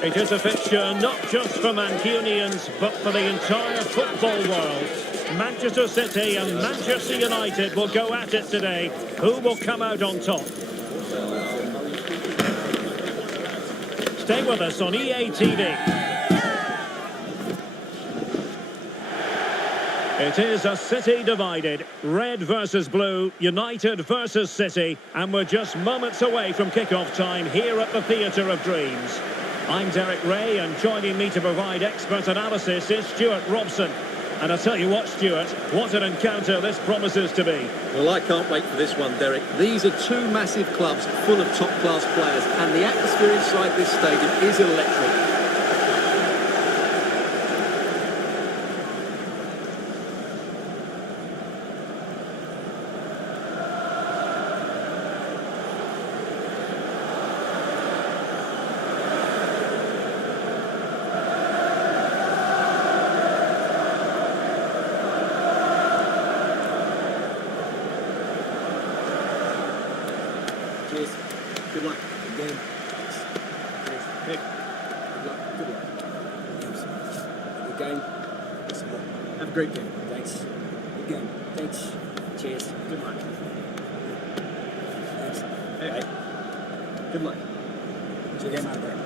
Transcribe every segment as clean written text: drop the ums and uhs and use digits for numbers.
It is a fixture not just for Mancunians, but for the entire football world. Manchester City and Manchester United will go at it today. Who will come out on top? Stay with us on EA TV. It is a City divided. Red versus blue, United versus City. And we're just moments away from kick-off time here at the Theatre of Dreams. I'm Derek Ray, and joining me to provide expert analysis is Stuart Robson. And I'll tell you what, Stuart, what an encounter this promises to be. Well, I can't wait for this one, Derek. These are two massive clubs full of top-class players, and the atmosphere inside this stadium is electric. Cheers. Good luck. Good game. Cheers. Hey. Good luck. Good luck. Good game. Have a great game. Thanks. Good game. Thanks. Cheers. Good luck. Thanks. Hey. Good luck. Good game out there.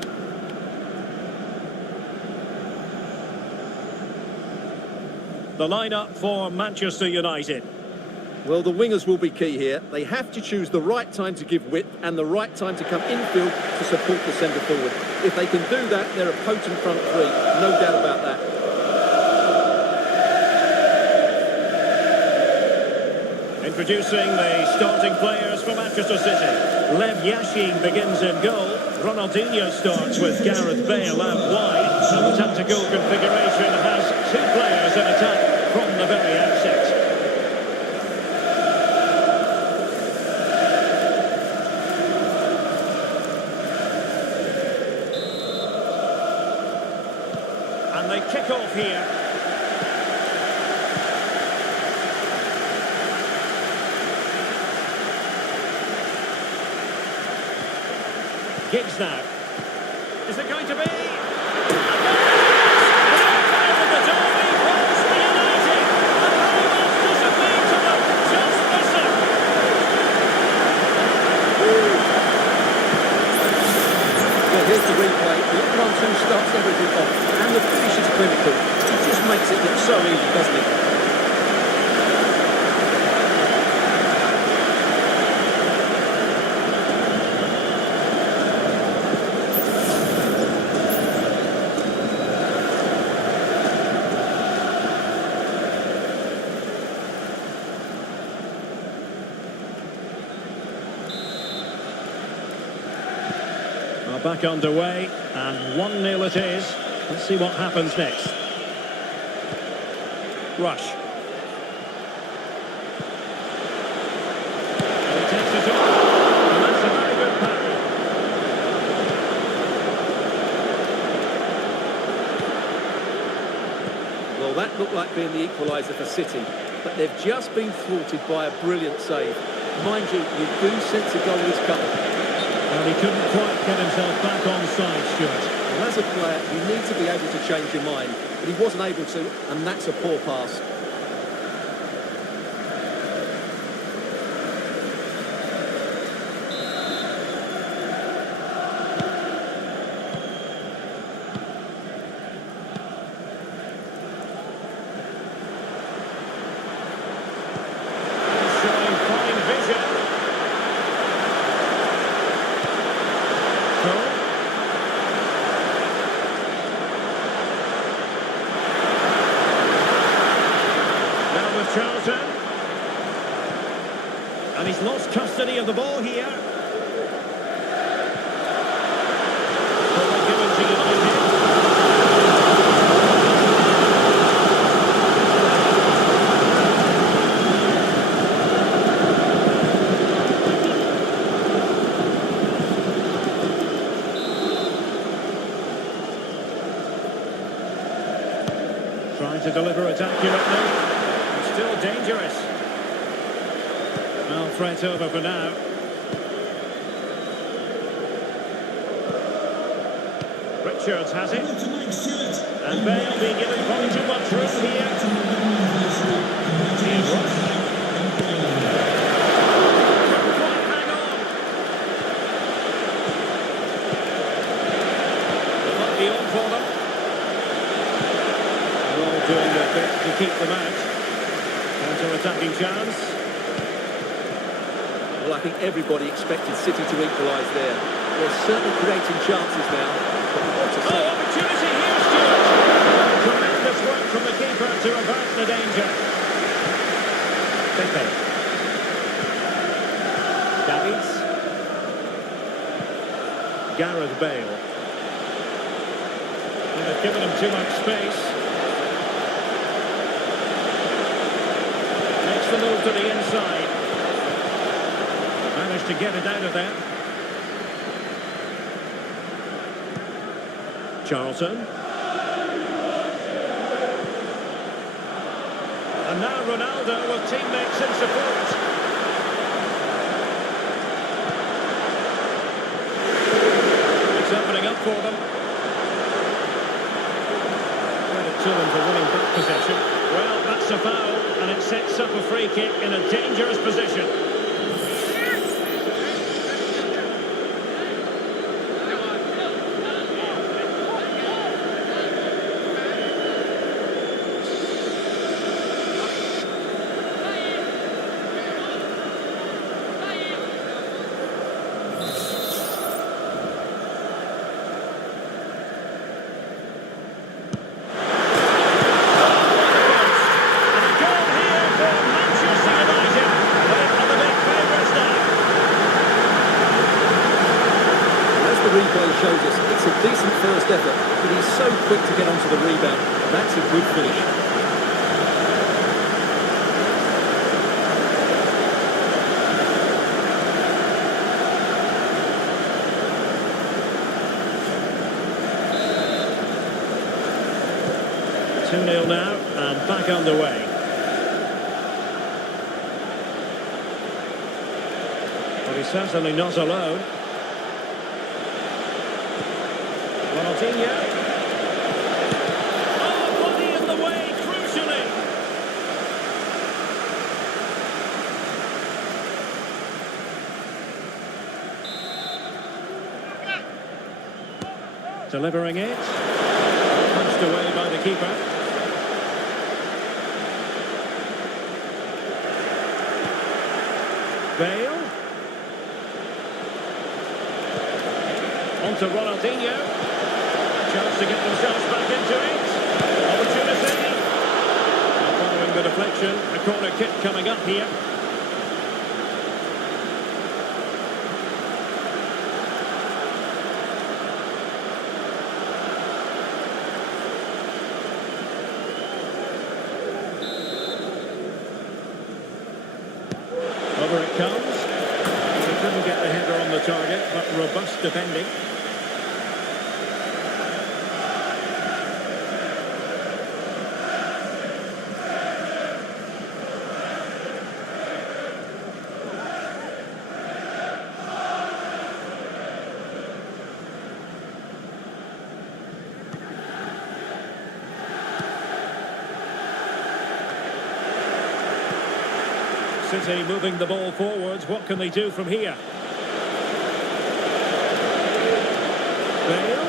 The lineup for Manchester United. Well, the wingers will be key here. They have to choose the right time to give width and the right time to come infield to support the centre forward. If they can do that, they're a potent front three. No doubt about that. Introducing the starting players for Manchester City. Lev Yashin begins in goal. Ronaldinho starts with Gareth Bale out wide. And the tactical configuration has two players in attack from the very outset. And they kick off here. Giggs now. Is it going to be? The derby holds for United. And Ramos disappeared to them. Just missing. Well, here's the replay. The 1-2 starts everything off. And the finish is clinical. It just makes it look so easy, doesn't it? Back underway, and 1-0 it is. Let's see what happens next. Rush. And he takes it on, and that's a very good pass. Well, that looked like being the equaliser for City, but they've just been thwarted by a brilliant save. Mind you, you do sense a goal is coming. Well, he couldn't quite get himself back on side, Stuart. And as a player, you need to be able to change your mind, but he wasn't able to, and that's a poor pass. Showing fine vision. Charlton. And he's lost custody of the ball here. Ball given to United. Trying to deliver it accurately. Still dangerous. Well, threat over for now. Richards has it. And Bale being given far too much room here. Ian Ross. Couldn't quite hang on. It might be on for them. They're all doing their bit to keep them out. Counter-attacking chance. Well, I think everybody expected City to equalise there. They're certainly creating chances now. But what to say? Opportunity here, Stuart. Tremendous work from the keeper to avert the danger. Pepe. Davies. Gareth Bale. And they've given him too much space. Makes the move to the inside. Managed to get it out of there. Charlton. And now Ronaldo with teammates in support. It's opening up for them. Credit to them for winning back possession. Well, that's a foul, and it sets up a free kick in a dangerous position. Replay shows us it's a decent first effort, but he's so quick to get onto the rebound. That's a good finish. Two 0 now, and back underway. But he's certainly not alone. Ronaldinho. Oh, body in the way, crucially. Delivering it. Punched away by the keeper. Bale. On to Ronaldinho. Chance to get themselves back into it. Opportunity. Following the deflection, a corner kick coming up here. Over it comes. He couldn't get the header on the target, but robust defending. City moving the ball forwards. What can they do from here? Bale.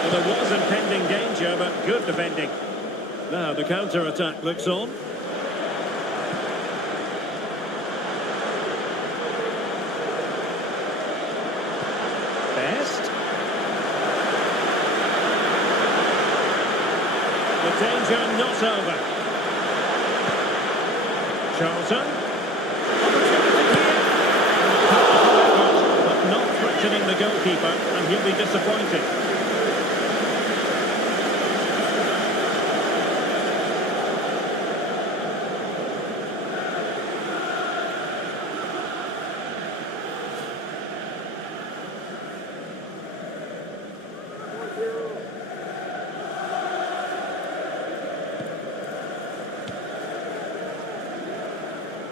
Well, there was impending danger, but good defending. Now the counter-attack looks on. Best. The danger not over. Charlton. Opportunity here. Powerful effort, but not threatening the goalkeeper, and he'll be disappointed.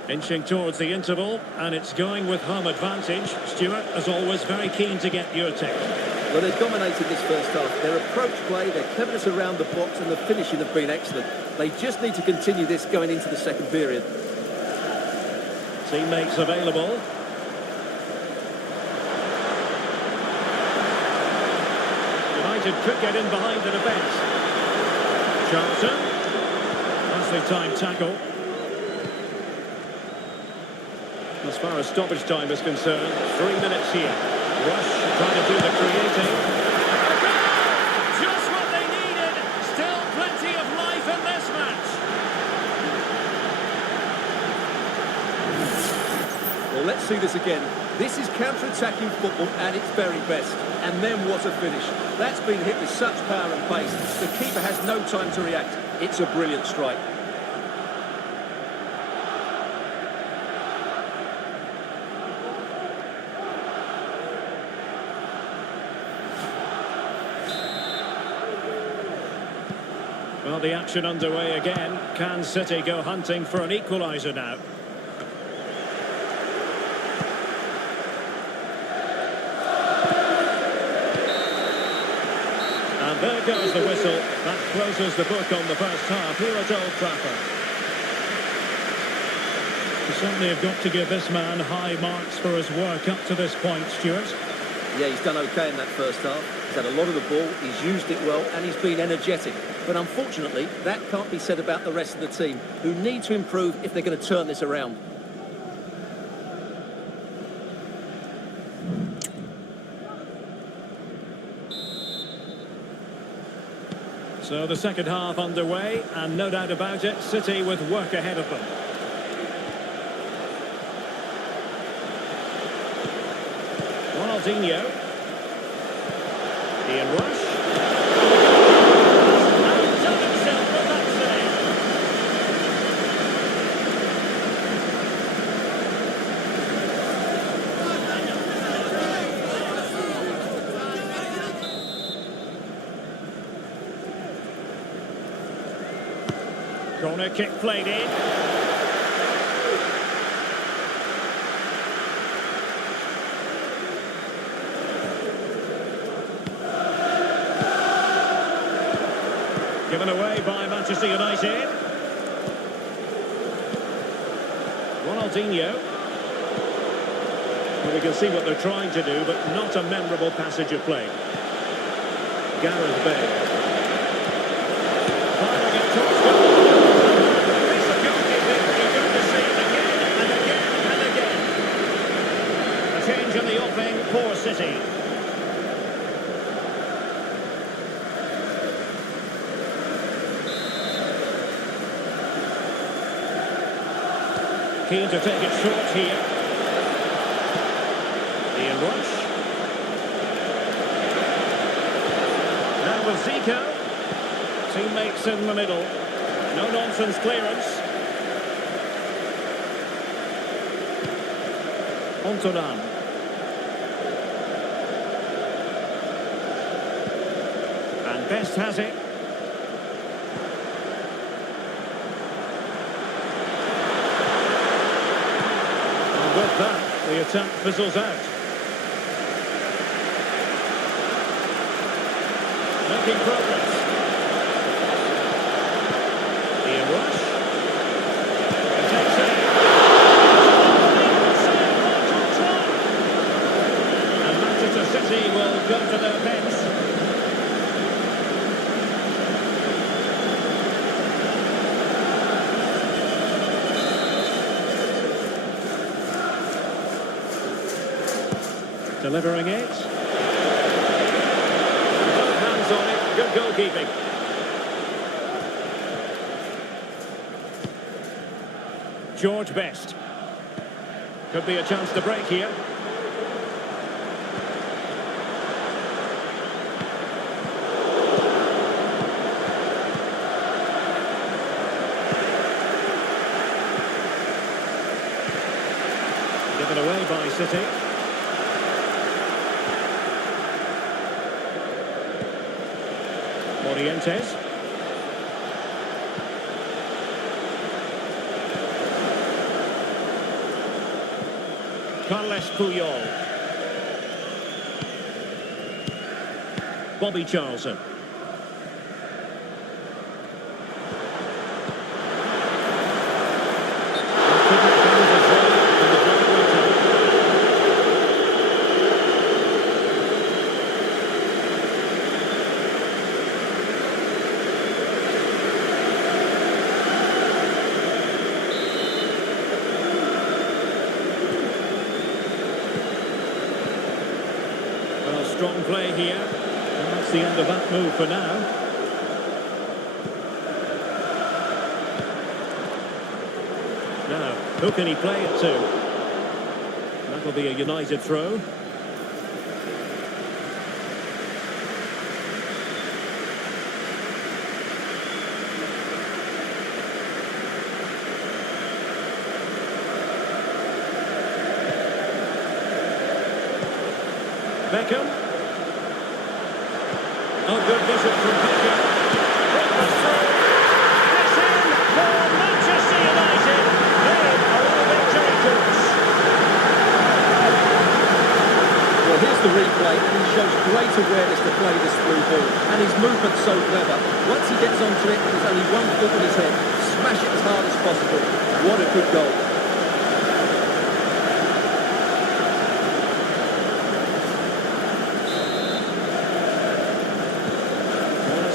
Inching towards the interval, and it's going with home advantage. Stuart, as always, very keen to get your take. Well, they've dominated this first half. Their approach play, their cleverness around the box and the finishing have been excellent. They just need to continue this going into the second period. Teammates available. United could get in behind the defence. Charlton. Nicely timed tackle. As far as stoppage time is concerned, 3 minutes here. Rush trying to do the creating. Just what they needed. Still plenty of life in this match. Well, let's see this again. This is counter-attacking football at its very best. And then what a finish. That's been hit with such power and pace. The keeper has no time to react. It's a brilliant strike. Well, the action underway again. Can City go hunting for an equaliser now? And there goes the whistle. That closes the book on the first half here at Old Trafford. You certainly have got to give this man high marks for his work up to this point, Stuart. Yeah, he's done okay in that first half. He's had a lot of the ball, he's used it well, and he's been energetic. But unfortunately, that can't be said about the rest of the team, who need to improve if they're going to turn this around. So the second half underway, and no doubt about it, City with work ahead of them. Ronaldinho. Ian Rush. Outdone himself with that save. Corner kick played in. Given away by Manchester United. Ronaldinho. Well, we can see what they're trying to do, but not a memorable passage of play. Gareth Bale. Firing it towards goal. It's a goalkeeping you're going to see again and again and again. A change in the offing for City. Keen to take it short here. Ian Rush. Now with Zico. Teammates in the middle. No nonsense clearance. Ontolan. And Best has it. With that, the attack fizzles out. Making progress. Ian Rush. And takes it. And Manchester City will go to their bench. Delivering it. Both hands on it. Good goalkeeping. George Best. Could be a chance to break here. Given away by City. Morientes. Carles Puyol. Bobby Charlton. Well, strong play here. And that's the end of that move for now. Now, who can he play it to? That'll be a United throw. Beckham. Oh, good vision from Beckham. It's in for Manchester United. They are on a victory course. Well, here's the replay, and he shows great awareness to play this through ball. And his movement's so clever. Once he gets onto it, there's only one foot on his head. Smash it as hard as possible. What a good goal.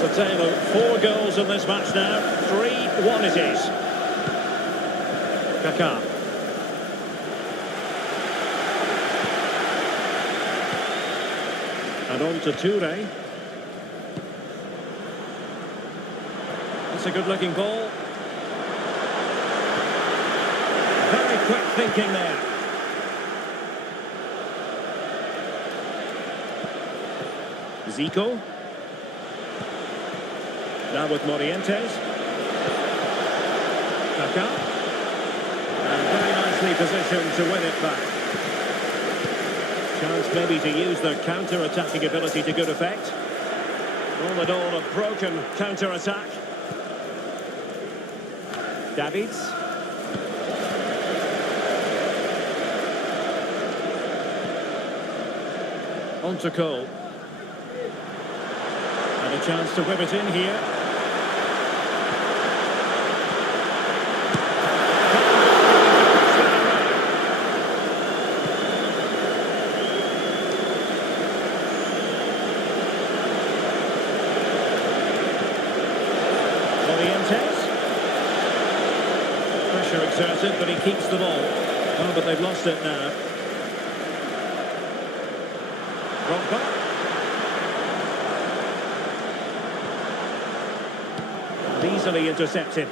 A tale of 4 goals in this match now. 3-1 it is. Kaká. And on to Toure. That's a good-looking ball. Very quick thinking there. Zico. Now with Morientes. Kaká. And very nicely positioned to win it back. Chance maybe to use their counter-attacking ability to good effect. All in all, a broken counter-attack. Davids. On to Cole. And a chance to whip it in here. Pressure exerted, but he keeps the ball. Oh, but they've lost it now. Drogba. And easily intercepted.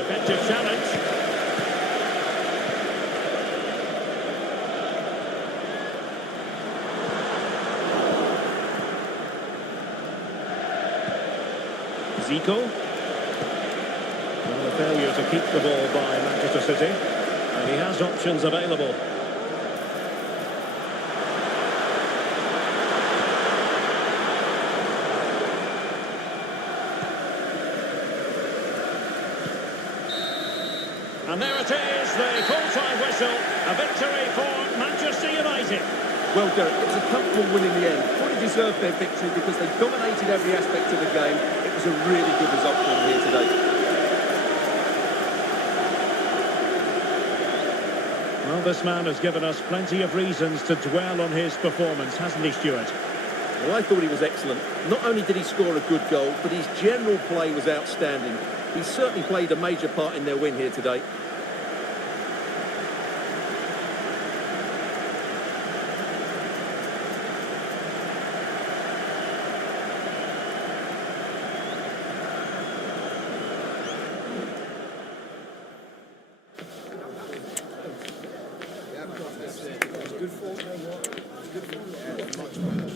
Effective challenge. Zico. Well, a failure to keep the ball by Manchester City. And he has options available. And there it is, the full-time whistle, a victory for Manchester United. Well, Derek, it's a comfortable win in the end. Fully deserved their victory because they dominated every aspect of the game. It was a really good result for them here today. Well, this man has given us plenty of reasons to dwell on his performance, hasn't he, Stuart? Well, I thought he was excellent. Not only did he score a good goal, but his general play was outstanding. He certainly played a major part in their win here today. Good form, good form. Much better.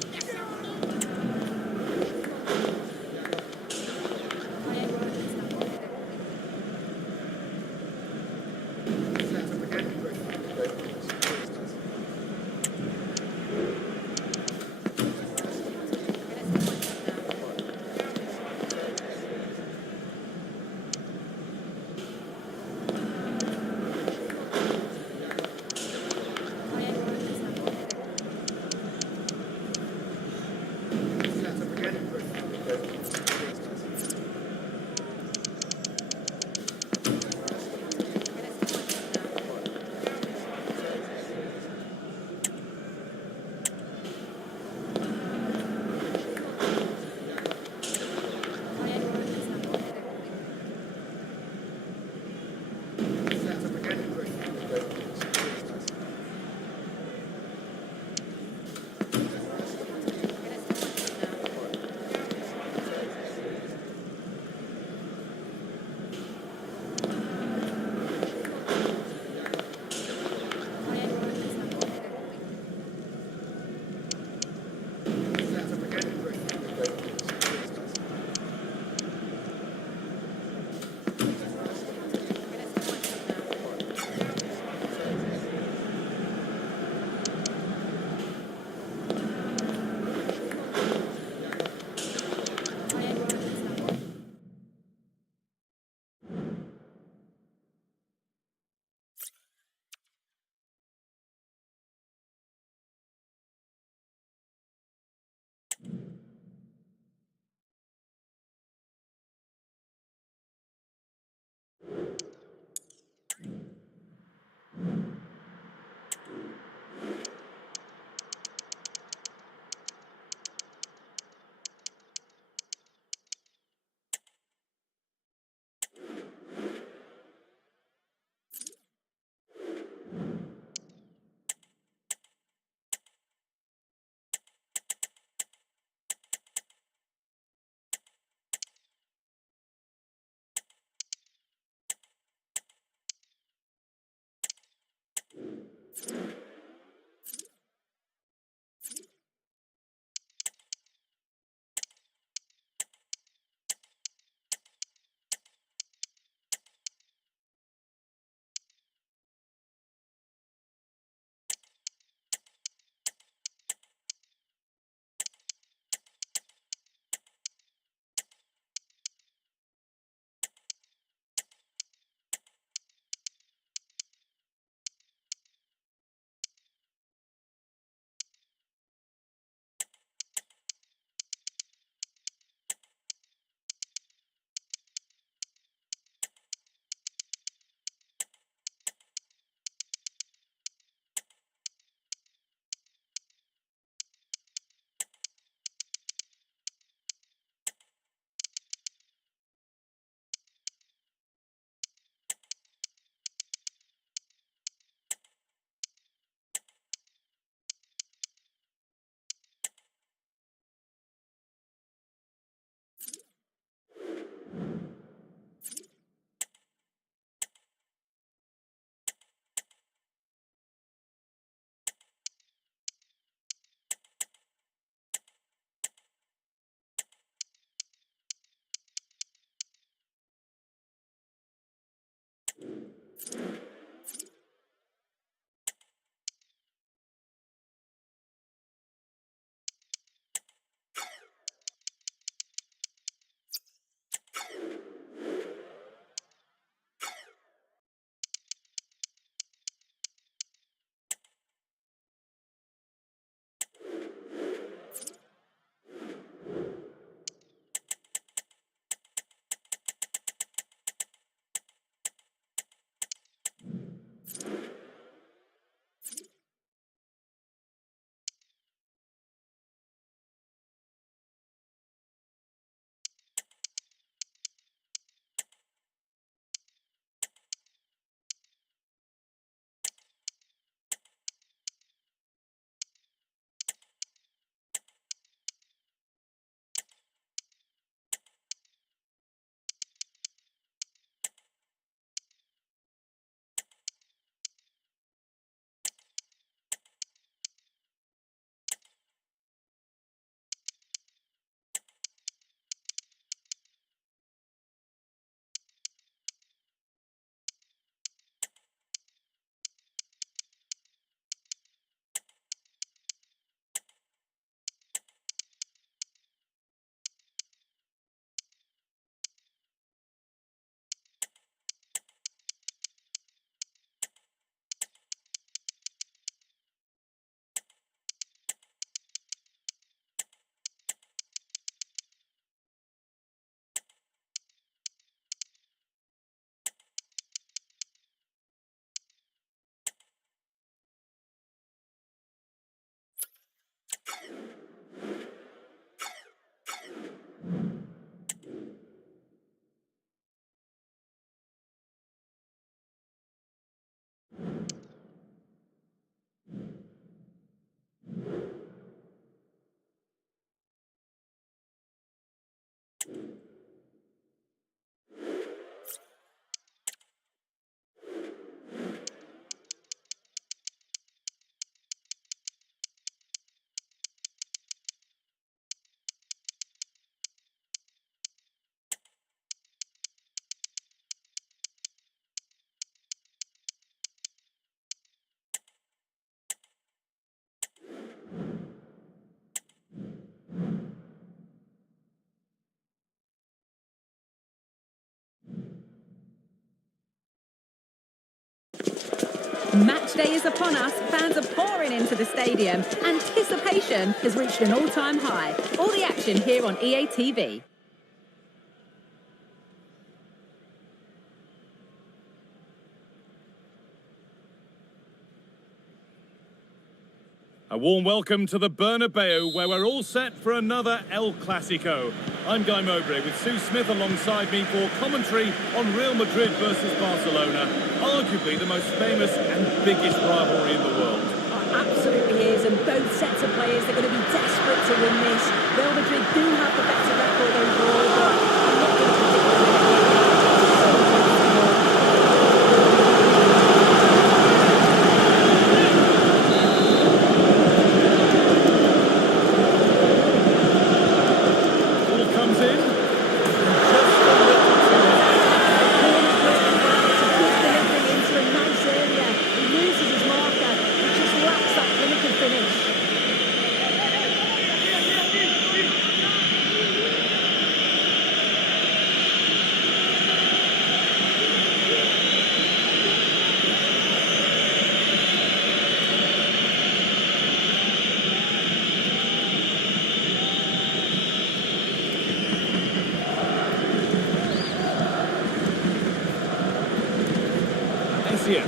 Match day is upon us. Fans are pouring into the stadium. Anticipation has reached an all-time high. All the action here on EA TV. A warm welcome to the Bernabeu, where we're all set for another El Clasico. I'm Guy Mowbray with Sue Smith alongside me for commentary on Real Madrid versus Barcelona, arguably the most famous and biggest rivalry in the world. Absolutely is, and both sets of players are going to be desperate to win this. Real Madrid do have the better record overall, but I'm not going to predict Here.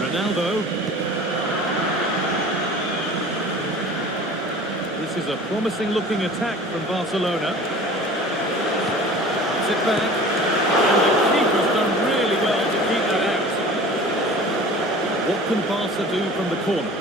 Ronaldo. This is a promising looking attack from Barcelona. Puts it back. And the keeper's done really well to keep that out. What can Barca do from the corner?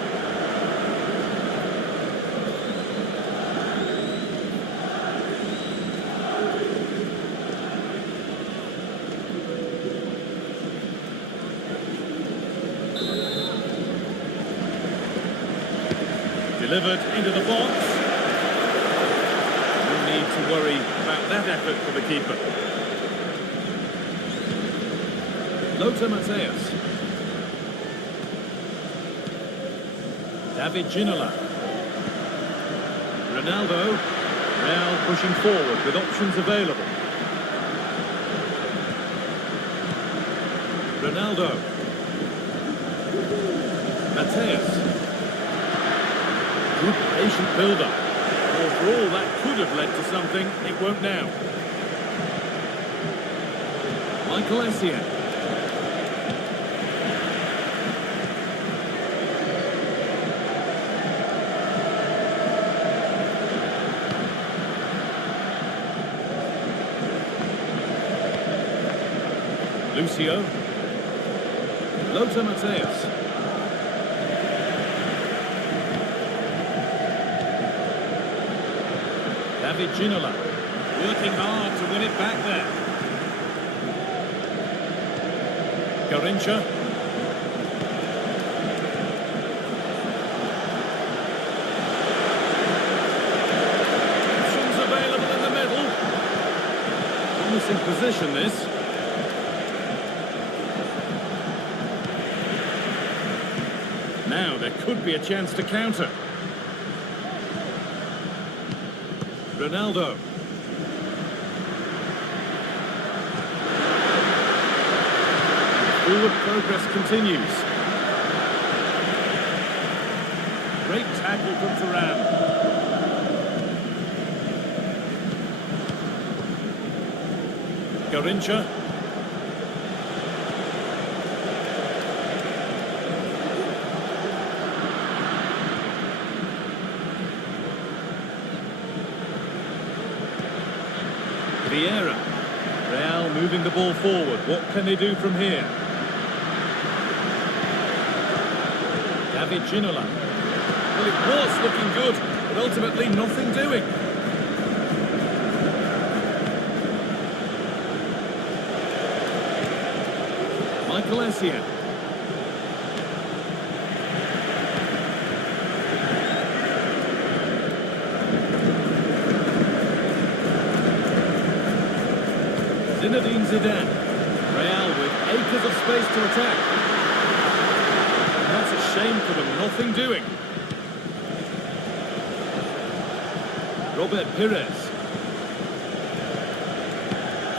Delivered into the box. No need to worry about that effort for the keeper. Lothar Matthäus. David Ginola. Ronaldo. Now pushing forward with options available. Ronaldo. Matthäus. Good patient build-up. Well, for all that could have led to something, it won't now. Michael Essien. Lucio. Lothar Matthäus. David Ginola, working hard to win it back there. Garrincha. Options available in the middle. Promising position this. Now there could be a chance to counter. Ronaldo. Forward progress continues. Great tackle from Thuram. Garincha. Vieira. Real moving the ball forward. What can they do from here? David Ginola. Well, it was looking good, but ultimately nothing doing. Michael Essien. Zinedine Zidane. Real with acres of space to attack. And that's a shame for them, nothing doing. Robert Pires.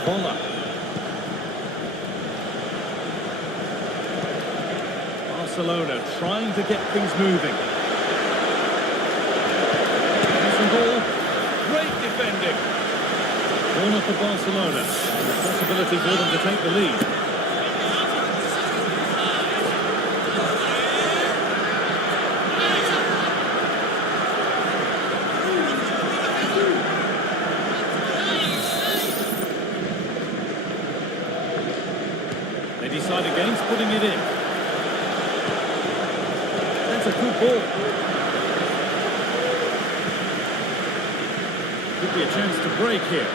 Vola. Barcelona trying to get things moving. Decent ball. Great defending. Corner for Barcelona. And the possibility for them to take the lead. They decide against putting it in. That's a good ball. Could be a chance to break here.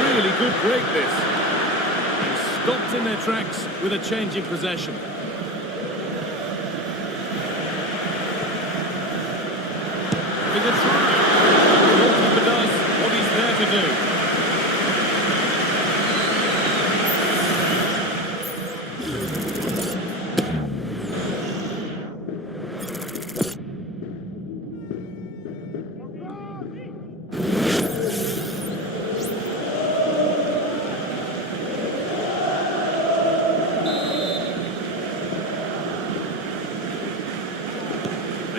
Really good break this. And stopped in their tracks with a change in possession. Having a try. The goalkeeper does what he's there to do.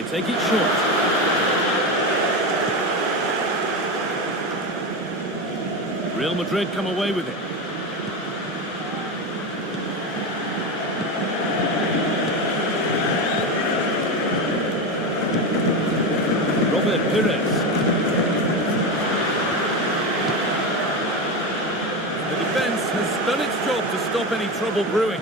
Take it short. Real Madrid come away with it. Robert Pires. The defence has done its job to stop any trouble brewing.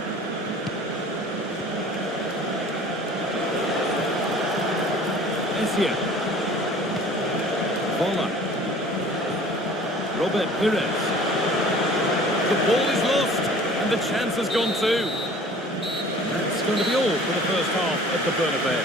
Essien. Vola. Robert Pires. The ball is lost and the chance has gone too. That's going to be all for the first half at the Bernabeu.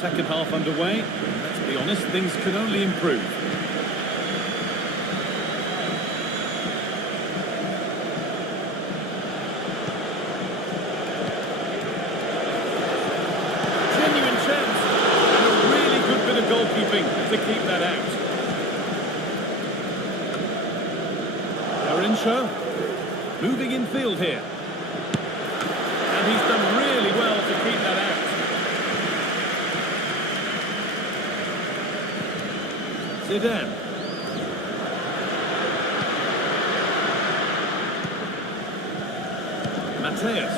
Second half underway. Let's be honest, things can only improve. Genuine chance and a really good bit of goalkeeping to keep that out. Garincha moving in field here. And he's done really well to keep that out. Zidane. Mateus.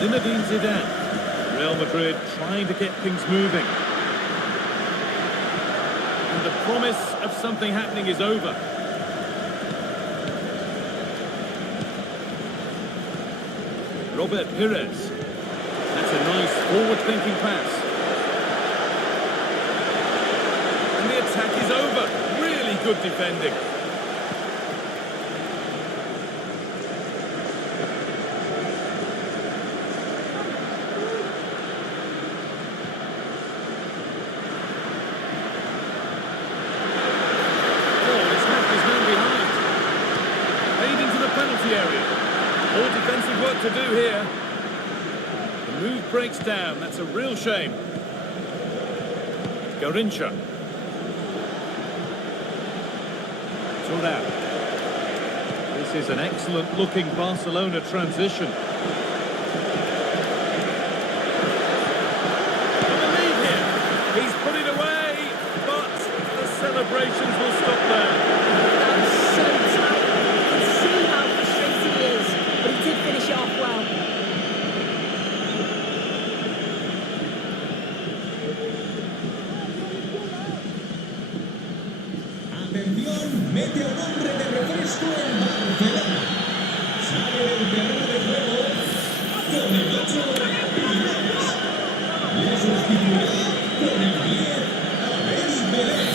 Zinedine Zidane. Real Madrid trying to get things moving. And the promise of something happening is over. Robert Pires. That's a nice forward-thinking pass. And the attack is over. Really good defending. Area. All defensive work to do here. The move breaks down. That's a real shame. Garincha. Turau. This is an excellent looking Barcelona transition. In the lead here. He's put it away, but the celebrations will stop there. Finish it off well. Atención, mete a un hombre de refresco en Barcelona. Sale del terreno de juego con el 8 Pilares. Le sustituirá con el 10 Abel Belén.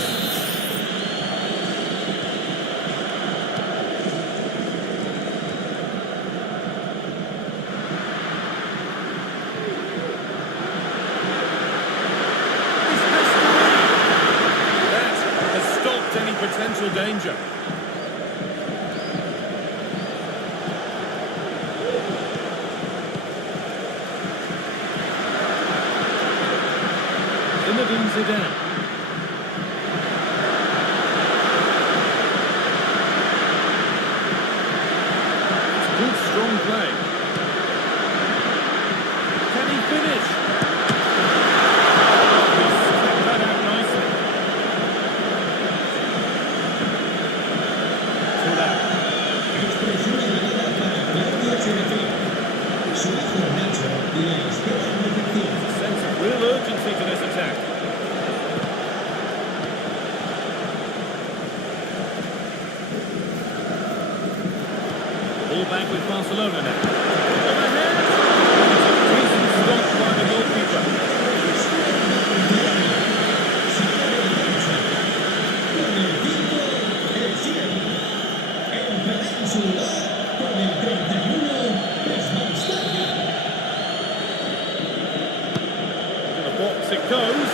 Potential danger. Zinedine Zidane. It's good, strong play. Can he finish? He's stepped that out nicely. Sense of real urgency to this attack. Ball back with Barcelona now. Overhead. Decent stop by the goalkeeper. Box it goes.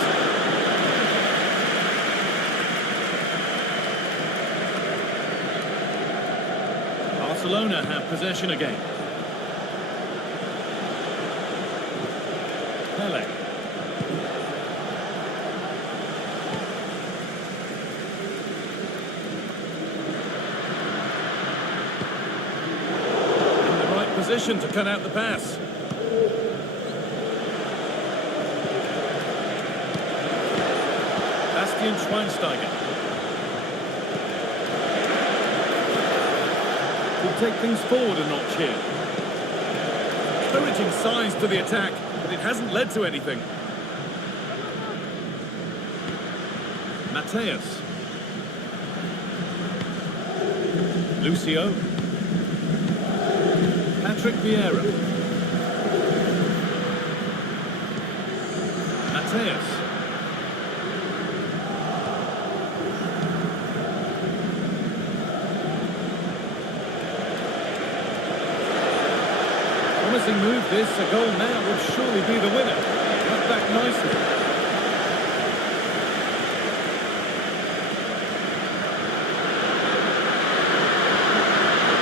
Barcelona have possession again. Pele. In the right position to cut out the pass. Schweinsteiger. Could take things forward a notch here. Encouraging signs to the attack, but it hasn't led to anything. Mateus. Lucio. Patrick Vieira. Mateus. Promising move this, a goal now would surely be the winner. Cut back nicely.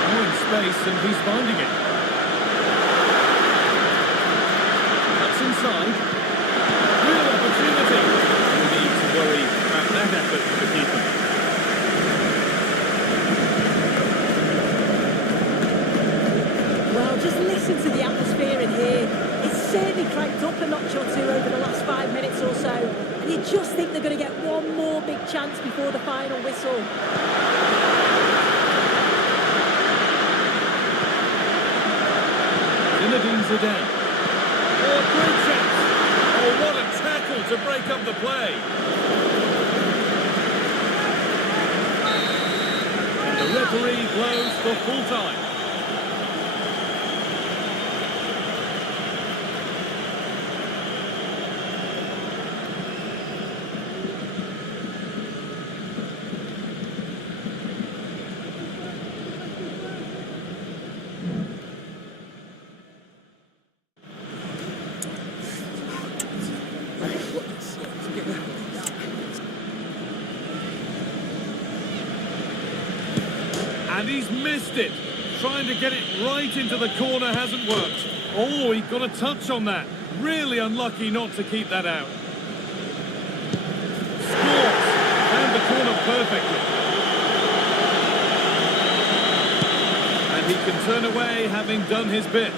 More in space and he's finding it. Cuts inside. Real opportunity. No need to worry about that effort for the keeper. Just listen to the atmosphere in here. It's certainly cranked up a notch or two over the last 5 minutes or so. And you just think they're going to get one more big chance before the final whistle. Zinedine Zidane. Oh, great chance. Oh, what a tackle to break up the play. And the referee blows for full time. And he's missed it. Trying to get it right into the corner hasn't worked. Oh, he got a touch on that. Really unlucky not to keep that out. Scores. Found the corner perfectly. And he can turn away having done his bit.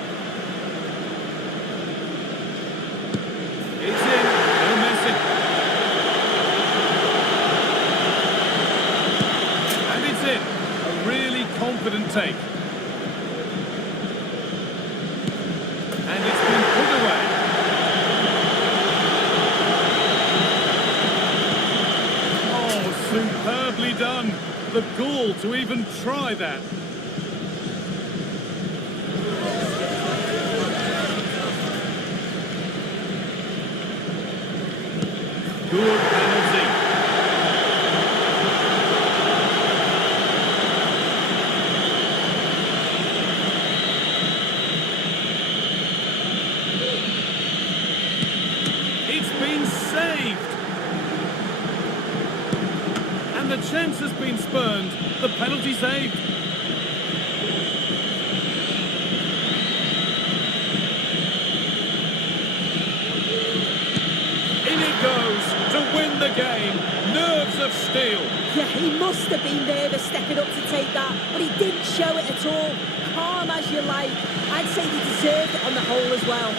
It's in. No messing. And it's in. A really confident take. And it's been put away. Oh, superbly done. The gall to even try that. Good penalty. It's been saved. And the chance has been spurned. The penalty saved. In it goes to win the game. Nerves of steel. Yeah, he must have been nervous stepping up to take that, but he didn't show it at all. Calm as you like. I'd say he deserved it on the whole as well.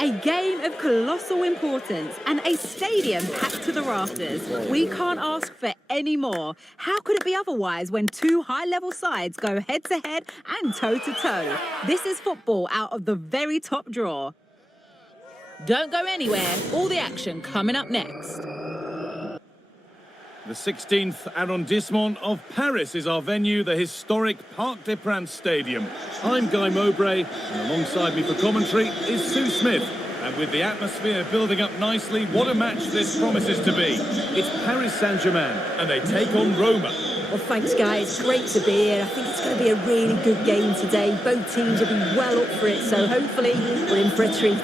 A game of colossal importance and a stadium packed to the rafters. We can't ask for any more. How could it be otherwise when two high-level sides go head-to-head and toe-to-toe? This is football out of the very top drawer. Don't go anywhere. All the action coming up next. The 16th arrondissement of Paris is our venue, the historic Parc des Princes Stadium. I'm Guy Mowbray, and alongside me for commentary is Sue Smith. And with the atmosphere building up nicely, what a match this promises to be. It's Paris Saint-Germain, and they take on Roma. Well, thanks, guys. Great to be here. I think it's going to be a really good game today. Both teams will be well up for it, so hopefully we're in for a treat.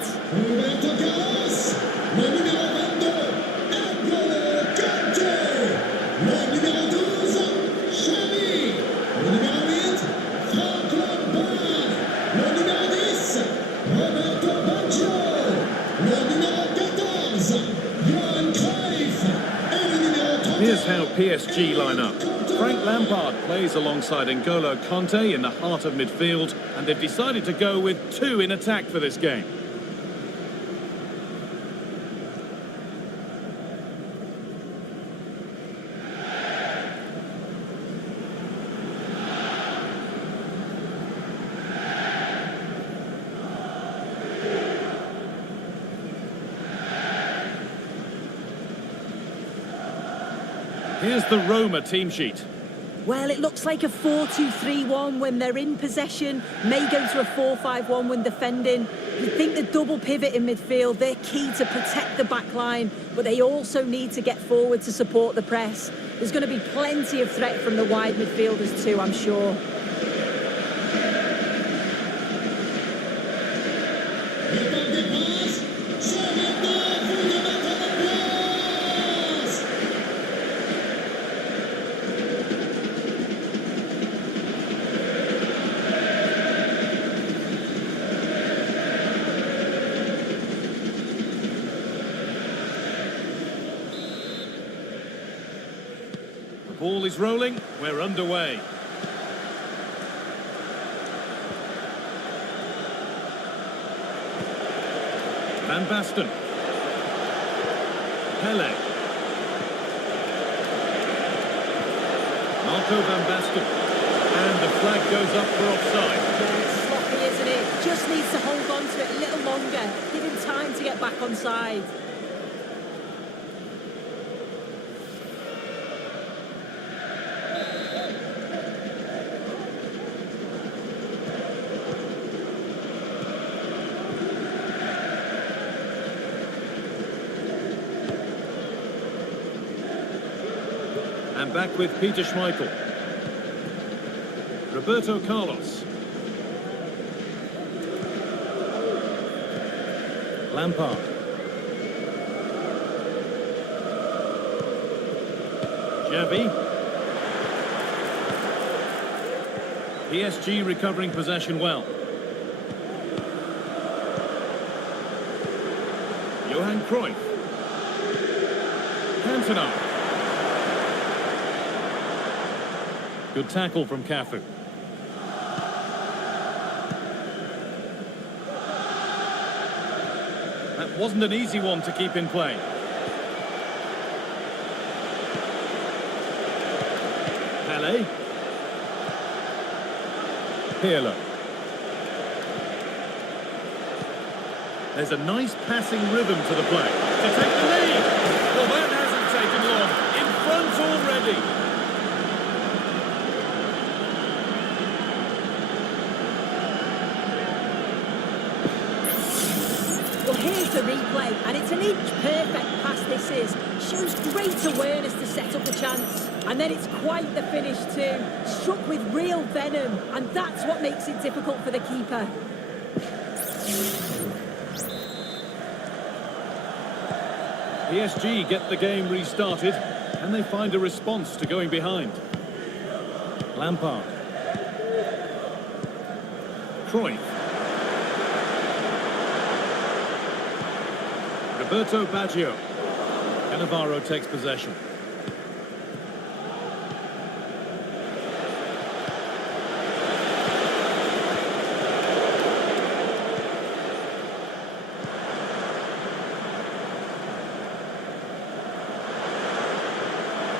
Here's how PSG line up. Frank Lampard plays alongside N'Golo Kanté in the heart of midfield, and they've decided to go with two in attack for this game. Here's the Roma team sheet. Well, it looks like a 4-2-3-1 when they're in possession, may go to a 4-5-1 when defending. You think the double pivot in midfield, they're key to protect the back line, but they also need to get forward to support the press. There's going to be plenty of threat from the wide midfielders too, I'm sure. Ball is rolling, we're underway. Van Basten. Pele. Marco Van Basten. And the flag goes up for offside. Yeah, it's sloppy, isn't it? Just needs to hold on to it a little longer. Give him time to get back on side. And back with Peter Schmeichel. Roberto Carlos. Lampard. Xavi. PSG recovering possession well. Johan Cruyff. Cantona. Good tackle from Cafu. That wasn't an easy one to keep in play. Pele. Pirlo. There's a nice passing rhythm to the play. To take the lead. Well, that hasn't taken long. In front already. Here's the replay, and it's an inch-perfect pass this is. Shows great awareness to set up the chance. And then it's quite the finish too. Struck with real venom, and that's what makes it difficult for the keeper. PSG get the game restarted, and they find a response to going behind. Lampard. Cruyff. Roberto Baggio. Cannavaro takes possession.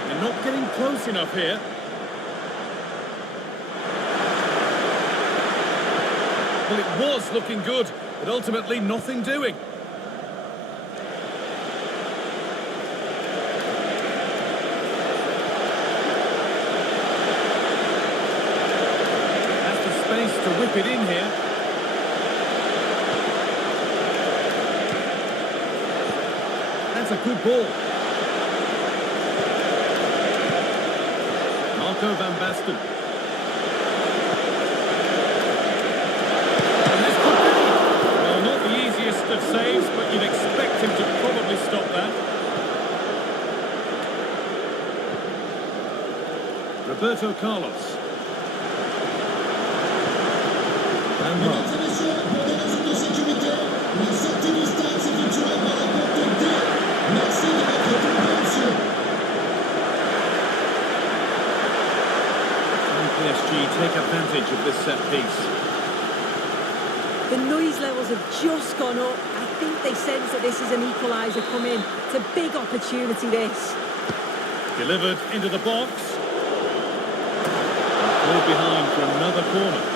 They're not getting close enough here. Well, it was looking good, but ultimately nothing doing. To whip it in here. That's a good ball. Marco Van Basten. And this could be, well, not the easiest of saves, but you'd expect him to probably stop that. Roberto Carlos. advantage of this set piece. The noise levels have just gone up. I think they sense that this is an equaliser coming. It's a big opportunity, this. Delivered into the box. Cleared behind for another corner.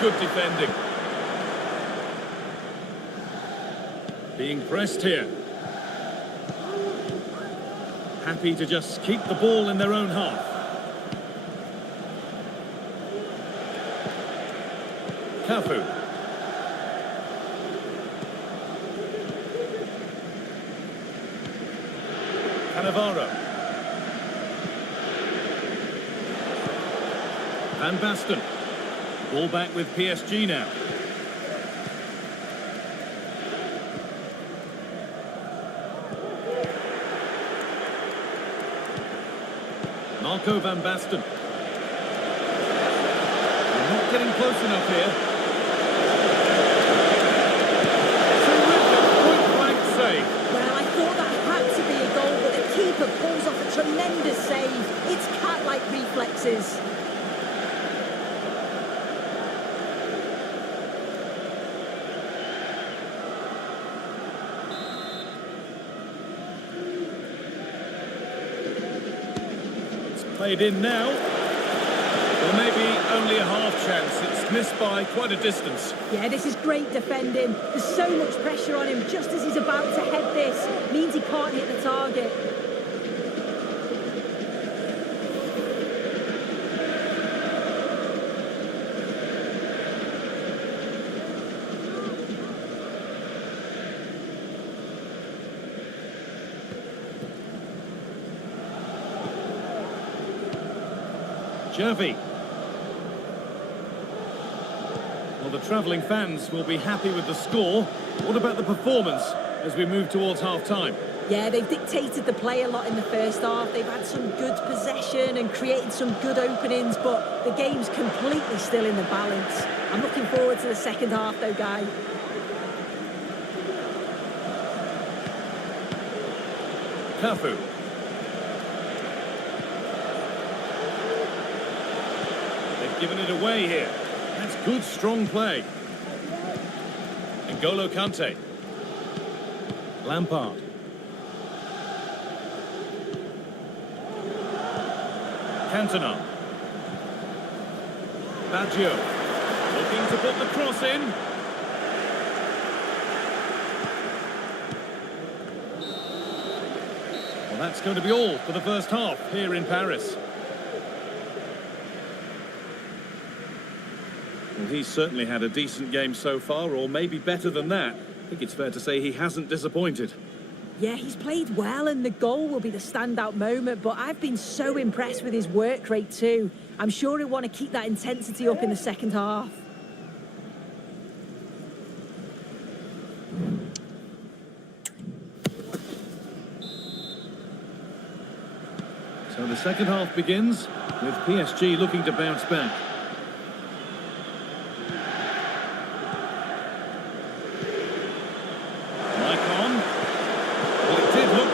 Good defending. Being pressed here. Happy to just keep the ball in their own half. Cafu. Cannavaro. Van Basten. Ball back with PSG now. Marco Van Basten. They're not getting close enough here. Terrific point-blank save. Well, I thought that had to be a goal, but the keeper pulls off a tremendous save. It's cat-like reflexes. Played in now. Well, maybe only a half chance. It's missed by quite a distance. Yeah, this is great defending. There's so much pressure on him just as he's about to head this. Means he can't hit the target. Xavi. Well, the travelling fans will be happy with the score. What about the performance as we move towards half-time? Yeah, they've dictated the play a lot in the first half. They've had some good possession and created some good openings, but the game's completely still in the balance. I'm looking forward to the second half, though, Guy. Cafu. Given it away here. That's good, strong play. N'Golo Kante. Lampard. Cantona. Baggio. Looking to put the cross in. Well, that's going to be all for the first half here in Paris. Well, he's certainly had a decent game so far, or maybe better than that. I think it's fair to say he hasn't disappointed. Yeah, he's played well, and the goal will be the standout moment, but I've been so impressed with his work rate too. I'm sure he'll want to keep that intensity up in the second half. So the second half begins with PSG looking to bounce back.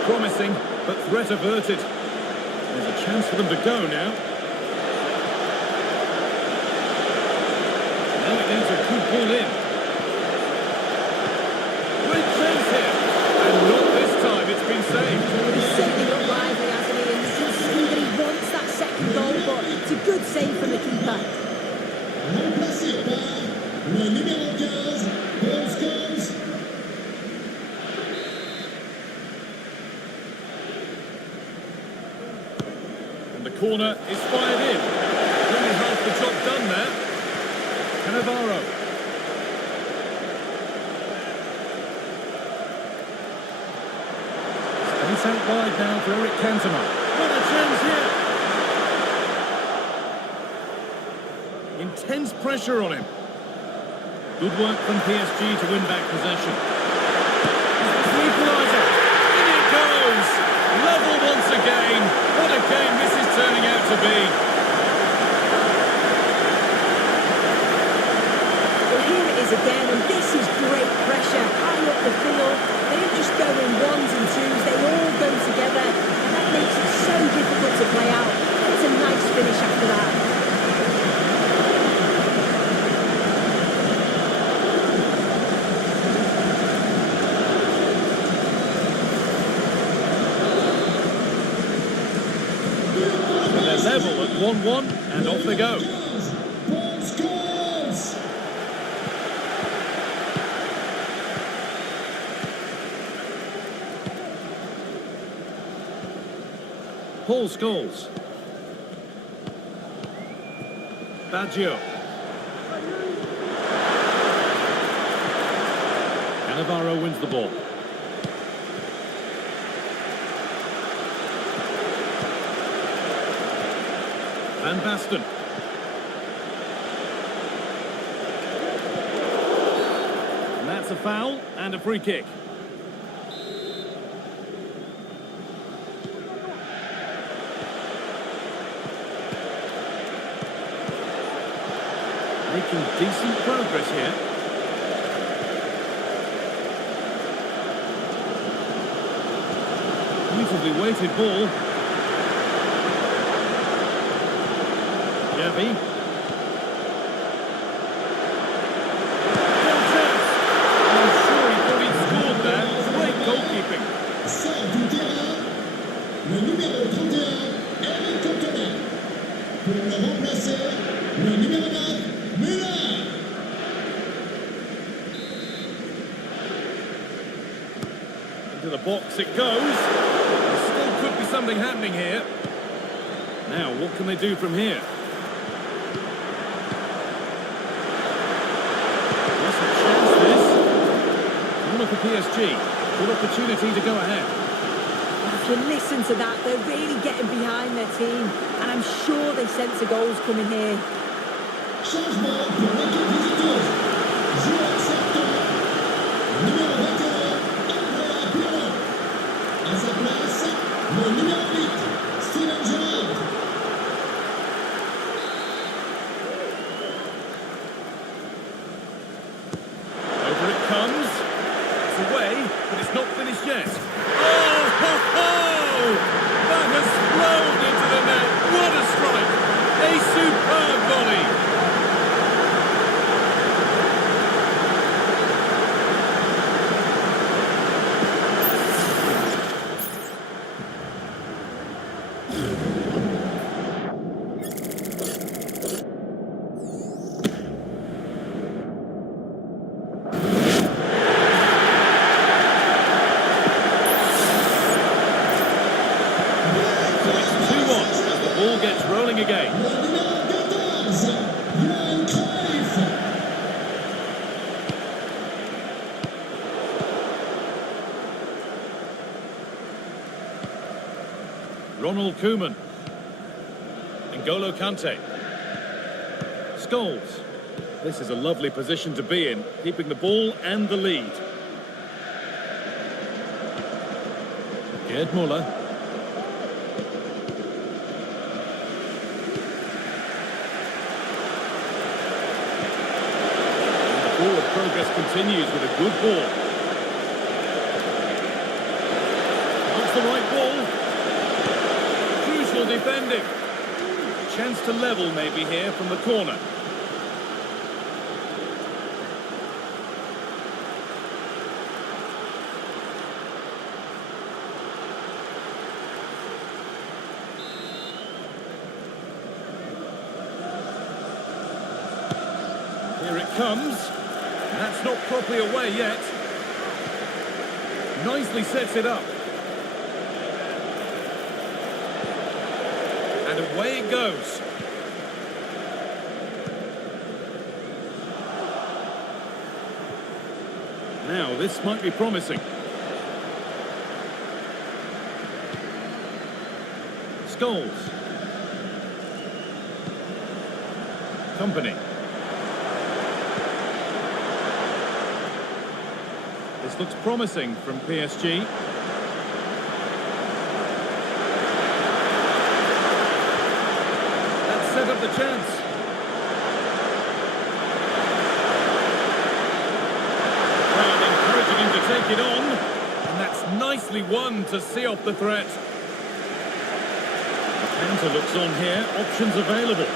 Promising, but threat averted. There's a chance for them to go now. Now it needs a good ball in. Great chance here. And not this time, it's been saved. He's certainly got lively, hasn't he? And you can see that he wants that second goal, but it's a good save from the keeper. Remplacé par le numéro 15, Pscl. The corner is fired in. Only half the job done there. Cannavaro. Space out wide now for Eric Cantona. What a chance here. Intense pressure on him. Good work from PSG to win back possession. It's the equaliser. In it goes. Level once again. What a game this is turning out to be. is again, and this is great pressure high up the field. They don't just go in ones and twos, they all go together, and that makes it so difficult to play out. It's a nice finish after that. Level at 1-1, and off they go. Paul Scholes. Baggio. Cannavaro wins the ball. Van Basten. And that's a foul and a free kick. Making decent progress here. Beautifully weighted ball. Javi. Goal chance. I'm sure he thought he'd scored there. Great goalkeeping. Sort du terrain, le numéro 31, Eric Cantona. Pour le remplacer, le numéro 9, Müller. Into the box it goes. There still could be something happening here. Now, what can they do from here? What's a chance, this? Corner for PSG. Good opportunity to go ahead. If you listen to that, they're really getting behind their team, and I'm sure they sense a goal's coming here. Changement pour l'équipe visiteuse. Joueur sortant, numéro 21, Andrea Pirlo. À sa place, le numéro 8, Steven Gerrard. Over it comes. It's away, but it's not finished yet. Oh, ho, ho! That has flown into the net. What a strike! A superb volley. Ball gets rolling again. Le numéro 14, Johan Cruyff. Ronald Koeman. N'Golo Kante. Scholes. This is a lovely position to be in, keeping the ball and the lead. Gerd Muller. Forward progress continues with a good ball. That's the right ball. Crucial defending. Chance to level maybe here from the corner. Here it comes. That's not properly away yet. Nicely sets it up. And away it goes. Now, this might be promising. Scholes. Company. This looks promising from PSG. That set up the chance. take it on. And that's nicely won to see off the threat. The counter looks on here. Options available.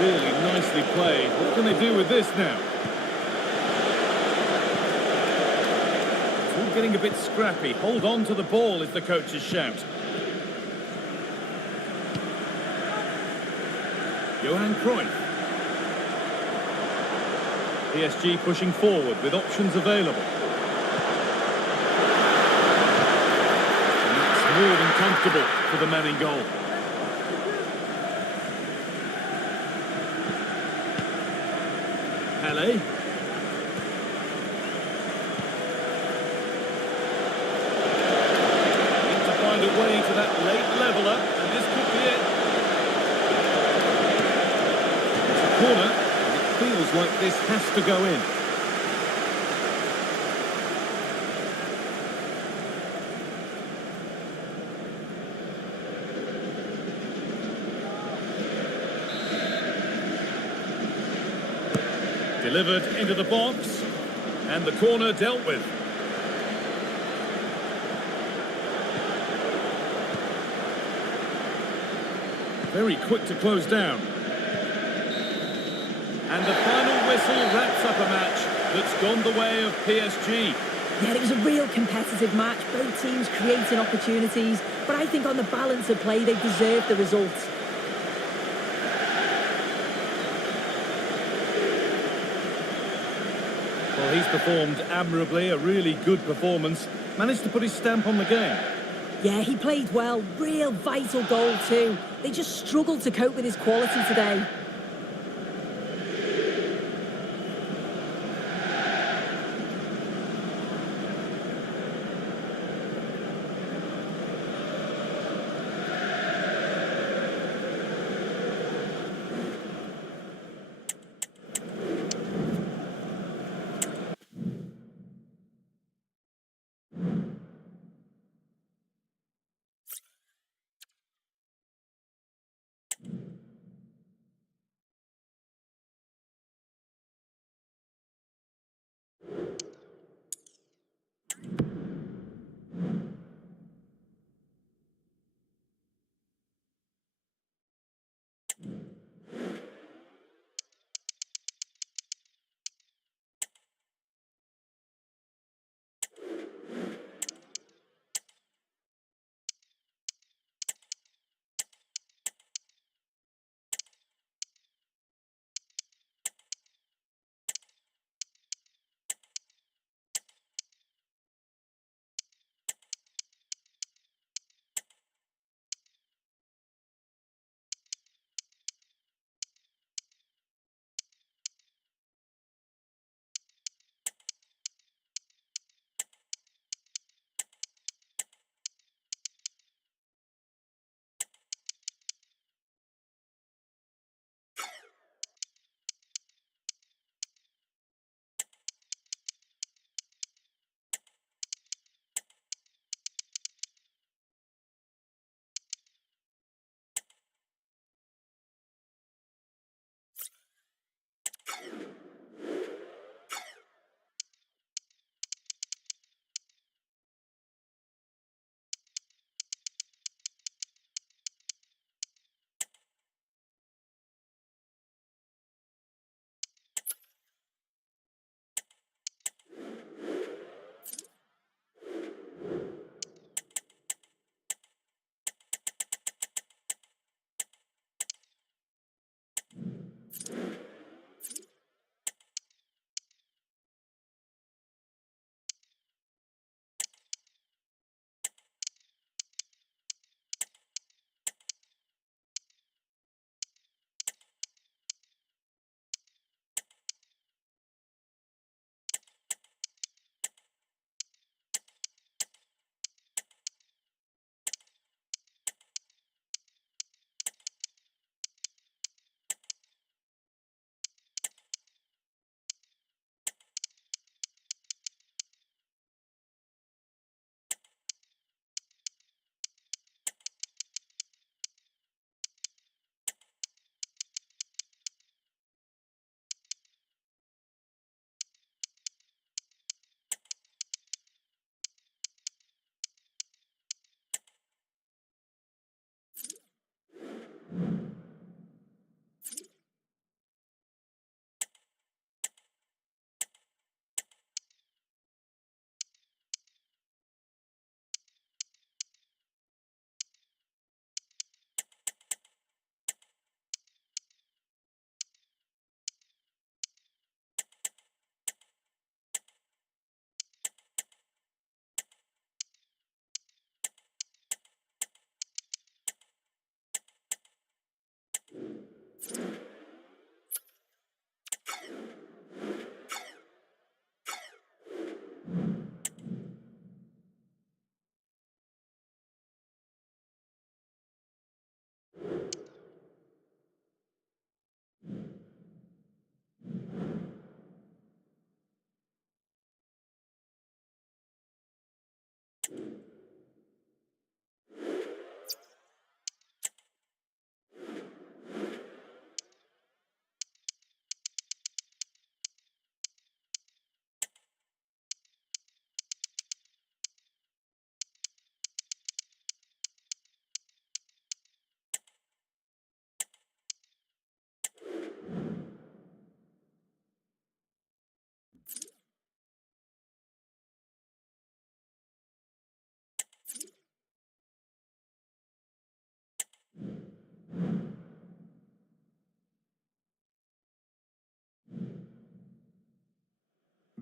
Really nicely played. What can they do with this now? It's all getting a bit scrappy. Hold on to the ball is the coach's shout. Johan Cruyff. PSG pushing forward with options available. And that's more than comfortable for the man in goal. Pele. Need to find a way to that late leveller, and this could be it. It's a corner, and it feels like this has to go in. Delivered into the box, and the corner dealt with. Very quick to close down. And the final whistle wraps up a match that's gone the way of PSG. Yeah, it was a real competitive match. Both teams creating opportunities, but I think on the balance of play, they deserved the result. Well, he's performed admirably, a really good performance. Managed to put his stamp on the game. Yeah, he played well. Real vital goal too. They just struggled to cope with his quality today.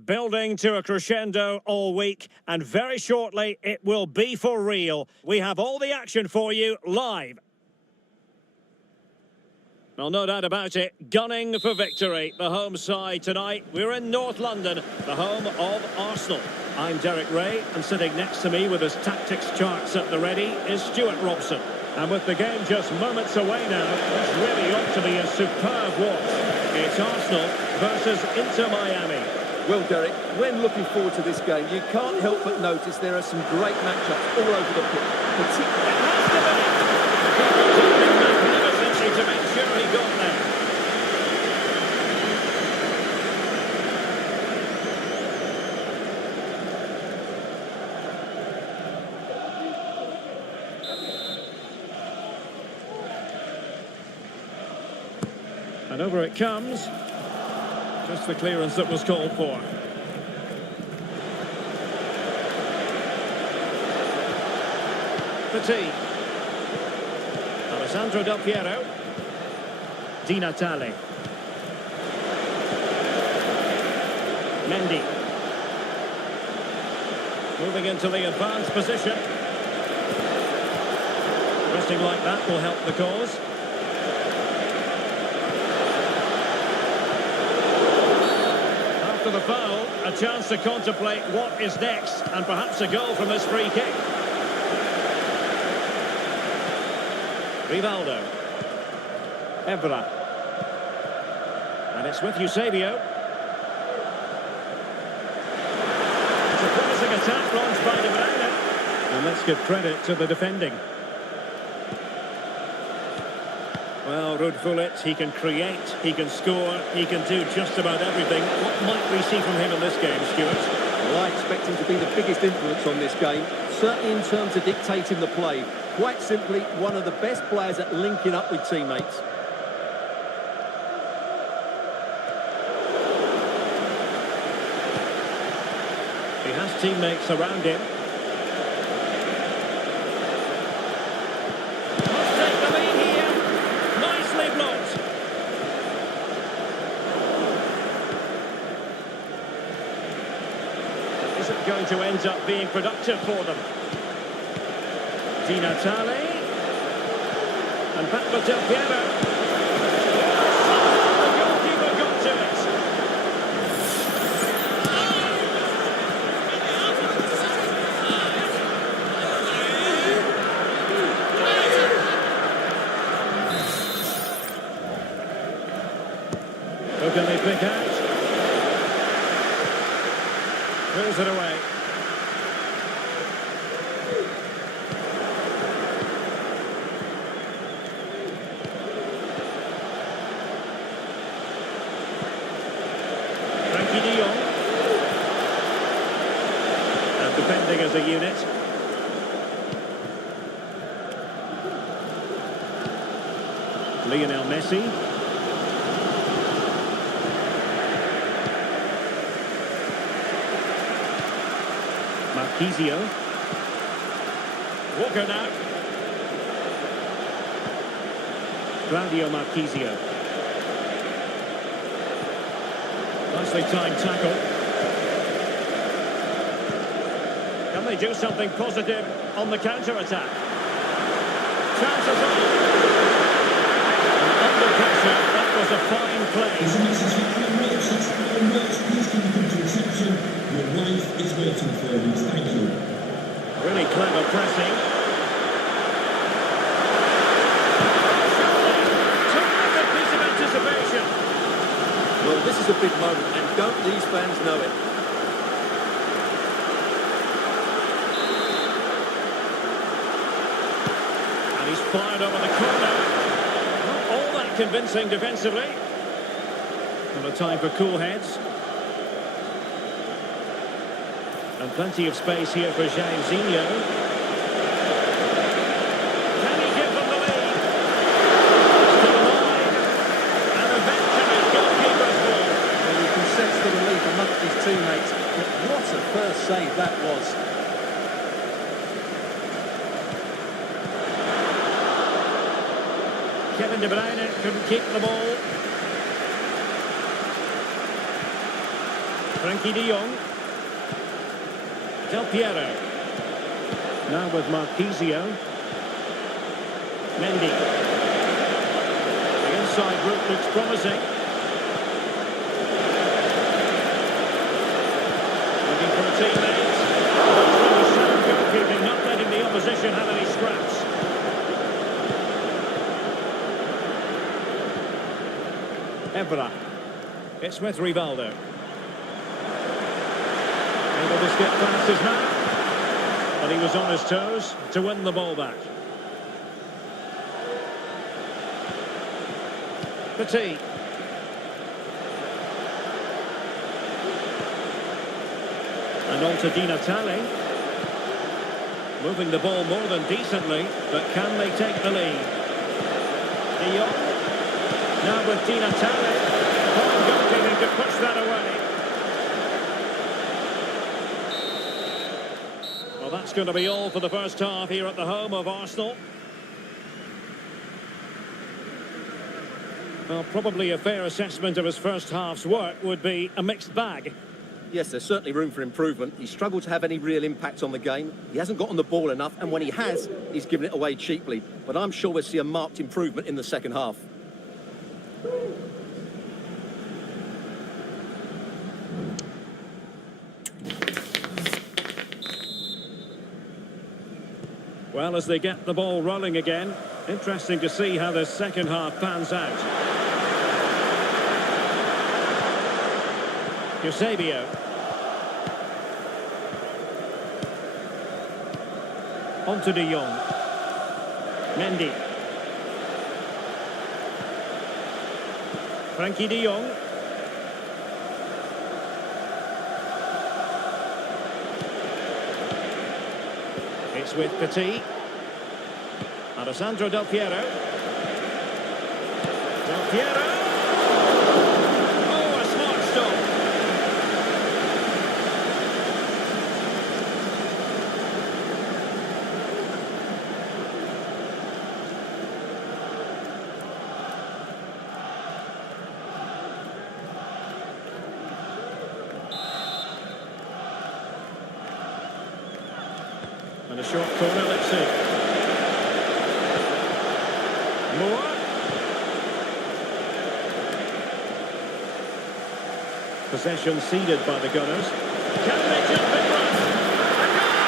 building to a crescendo all week, and very shortly it will be for real. We have all the action for you live. Well, no doubt about it, gunning for victory. The home side tonight. We're in North London, the home of Arsenal. I'm Derek Ray, and sitting next to me with his tactics charts at the ready is Stuart Robson. And with the game just moments away now, this really ought to be a superb watch. It's Arsenal versus Inter Miami. Well, Derek, when looking forward to this game, you can't help but notice there are some great matchups all over the pitch. Particularly, Magnificently to make sure he got there. And over it comes. Just the clearance that was called for. Petit. Alessandro Del Piero. Di Natale. Mendy. Moving into the advanced position. Resting like that will help the cause. After the foul, a chance to contemplate what is next, and perhaps a goal from this free kick. Rivaldo. Evra. And it's with Eusebio. It's a promising attack launched by De Bruyne. And let's give credit to the defending. Well, Ruud Gullit, he can create, he can score, he can do just about everything. What might we see from him in this game, Stuart? well, I expect him to be the biggest influence on this game, certainly in terms of dictating the play. Quite simply, one of the best players at linking up with teammates. He has teammates around him. Must take the lead here. Nicely blocked. Is it going to end up being productive for them? Di Natale. And back with Del Piero. The goalkeeper got to it. Who can they pick out? Throws it away. Frankie de Jong. And defending as a unit. Lionel Messi. Marquisio. Walker now. Claudio Marquisio. Nicely timed tackle. Can they do something positive on the counter-attack? Chances on. And under pressure, that was a fine play. There's a message for Alan Roach. That's Alan Roach. Please can you come to reception? Your wife is waiting for you. Thank you. Really clever pressing. Terrific piece of anticipation. Well, this is a big moment, and don't these fans know it? And he's fired over the corner. Not all that convincing defensively. Not a time for cool heads. And plenty of space here for Jairzinho. Can he give them the lead? Still alive. And eventually goalkeeper's ball. Well, you can sense the relief amongst his teammates. But what a first save that was. Kevin De Bruyne couldn't keep the ball. Frankie de Jong. Del Piero. Now with Marquisio. Mendy. The inside route looks promising. Looking for a teammate. Really sound goalkeeping, not letting the opposition have any scraps. Evra. It's with Rivaldo. Able to skip past his man. But he was on his toes to win the ball back. Petit. And on to Di Natale. Moving the ball more than decently, but can they take the lead? De Jong. Now with Di Natale. Fine goalkeeping to push that away. Well, that's going to be all for the first half here at the home of Arsenal. Well, probably a fair assessment of his first half's work would be a mixed bag. Yes, there's certainly room for improvement. He's struggled to have any real impact on the game. He hasn't gotten the ball enough, and when he has, he's given it away cheaply. But I'm sure we'll see a marked improvement in the second half. Well, as they get the ball rolling again, interesting to see how the second half pans out. Eusebio. On to de Jong. Mendy. Frankie de Jong. It's with Petit. Alessandro Del Piero. Del Piero. Oh, a smart stop. And a short corner, let's see. Moore. Possession ceded by the Gunners. Can they jump in front? A goal!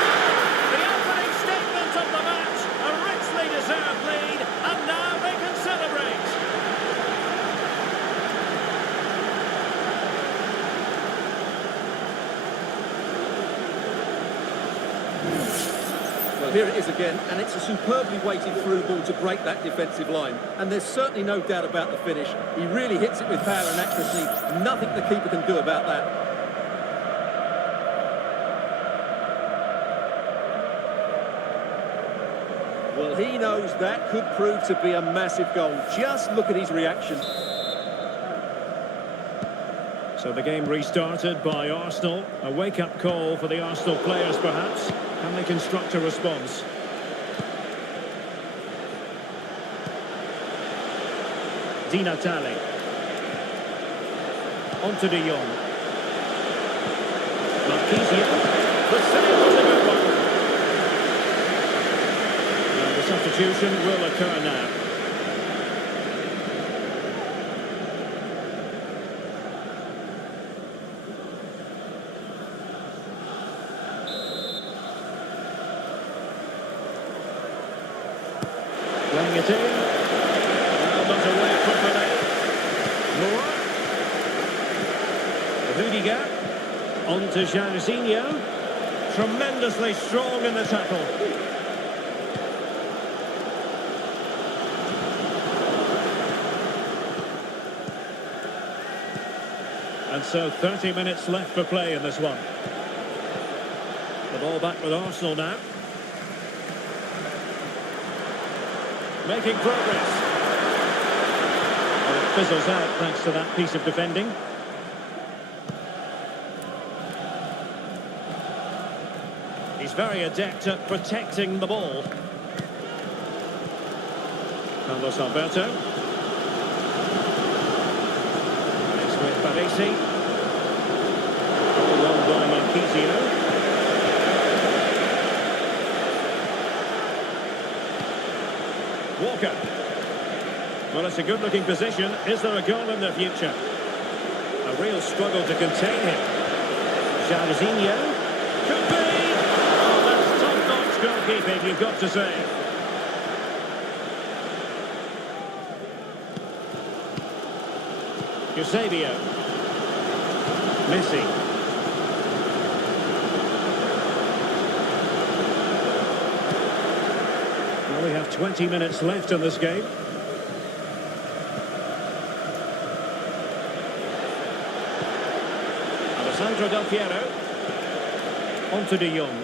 The opening statement of the match. A richly deserved lead, and now they can celebrate. Well, here it is again, and it's a superbly weighted through ball to break that defensive line. And there's certainly no doubt about the finish. He really hits it with power and accuracy. Nothing the keeper can do about that. Well, he knows that could prove to be a massive goal. Just look at his reaction. So the game restarted by Arsenal. A wake-up call for the Arsenal players, perhaps. Can they construct a response? Di Natale. On to de Jong. Marquisio. The save was a good one. And the substitution will occur now. Playing it in. Well, not away properly. Moore. Rudiger. On to Jairzinho. Tremendously strong in the tackle. And so 30 minutes left for play in this one. The ball back with Arsenal now. Making progress. Well, it fizzles out thanks to that piece of defending. He's very adept at protecting the ball. Carlos Alberto. It's with Baresi. Marchisio. Walker. Well, it's a good-looking position. Is there a goal in the future? A real struggle to contain him. Jairzinho. Could be! Oh, that's top-notch goalkeeping, you've got to say. Eusebio. Messi. Well, we have 20 minutes left in this game. Alessandro Del Piero. On to De Jong.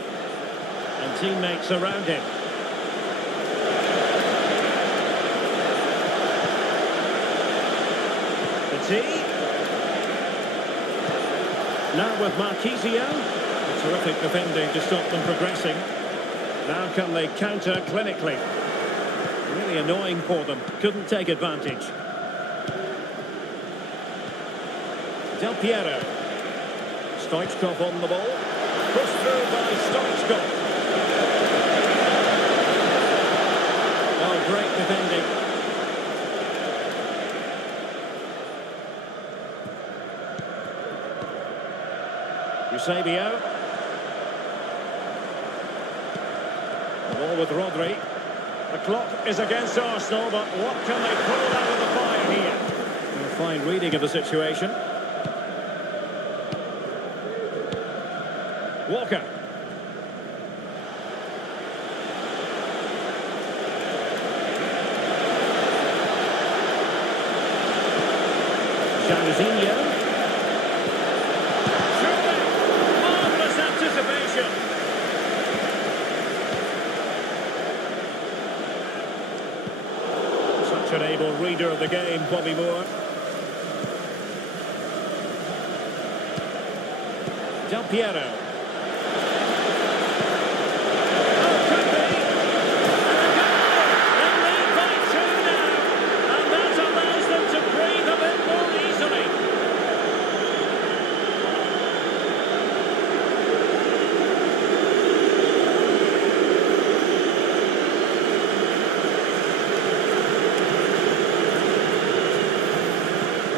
And teammates around him. Now with Marchisio. A terrific defending to stop them progressing. Now can they counter clinically? Really annoying for them. Couldn't take advantage. Del Piero. Stoichkov on the ball. Pushed through by Stoichkov. Oh, great defending. Eusebio. The ball with Rodri. The clock is against Arsenal, but what can they pull out of the fire here? A fine reading of the situation. Walker. Jairzinho. Such an able reader of the game, Bobby Moore. Del Piero. Oh, could be. They lead by 2 now, and that allows them to breathe a bit more easily.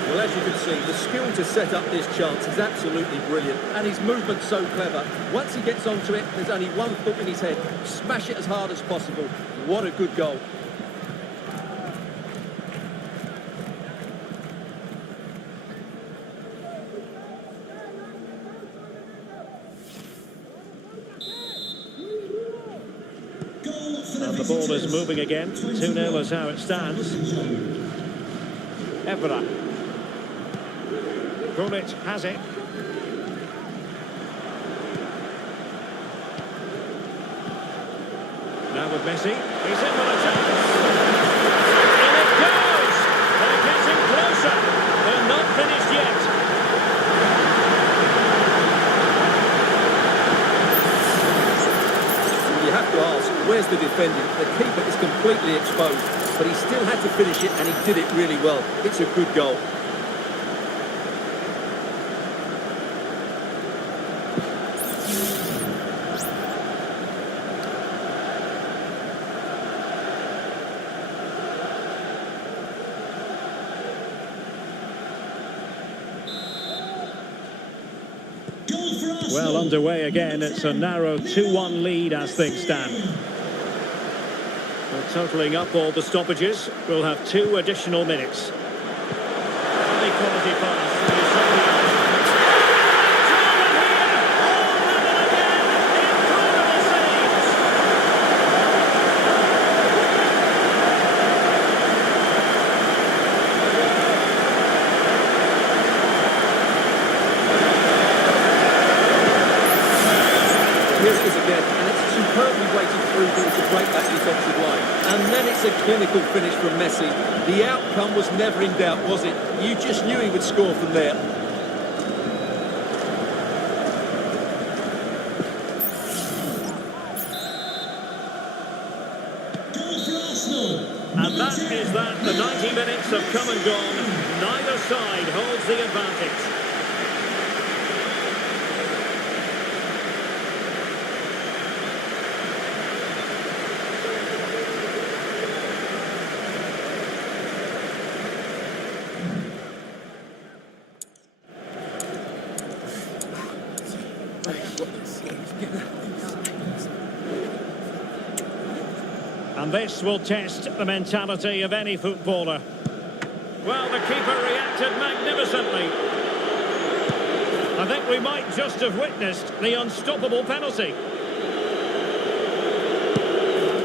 Well, as you can see, the skill to set up this chance is absolutely brilliant, and his movement's so clever. Once he gets onto it, there's only one thought in his head: smash it as hard as possible. What a good goal. And the ball is moving again. 2-0 is how it stands. Evra. Gullit has it. Now with Messi. He's in with a chance. And it goes! They're getting closer. They're not finished yet. You have to ask, where's the defending? The keeper is completely exposed, but he still had to finish it, and he did it really well. It's a good goal. Well underway again. It's a narrow 2-1 lead as things stand. Well, totalling up all the stoppages, we'll have 2 additional minutes. High quality pass. Here it is again, and it's superbly weighted through ball to break that defensive line. And then it's a clinical finish from Messi. The outcome was never in doubt, was it? You just knew he would score from there. And that is that. The 90 minutes have come and gone. Neither side holds the advantage. And this will test the mentality of any footballer. Well, the keeper reacted magnificently. I think we might just have witnessed the unstoppable penalty.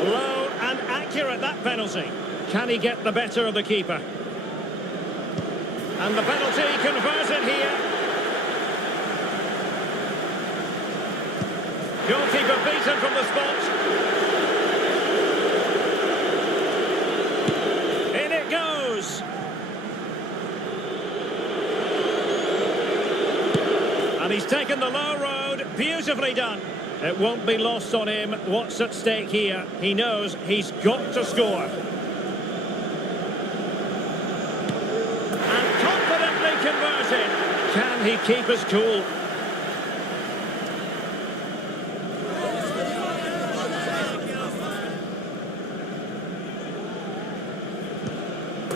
Low and accurate, that penalty. Can he get the better of the keeper? And the penalty converted here. Goalkeeper beaten from the spot. In it goes. And he's taken the low road. Beautifully done. It won't be lost on him what's at stake here. He knows he's got to score. And confidently converted. Can he keep his cool?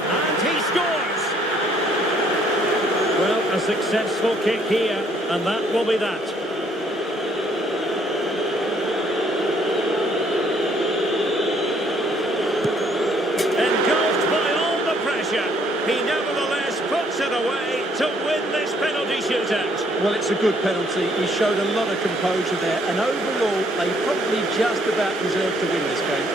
And he scores! Well, a successful kick here, and that will be that. He nevertheless puts it away to win this penalty shootout. Well, it's a good penalty. He showed a lot of composure there, and overall, they probably just about deserved to win this game.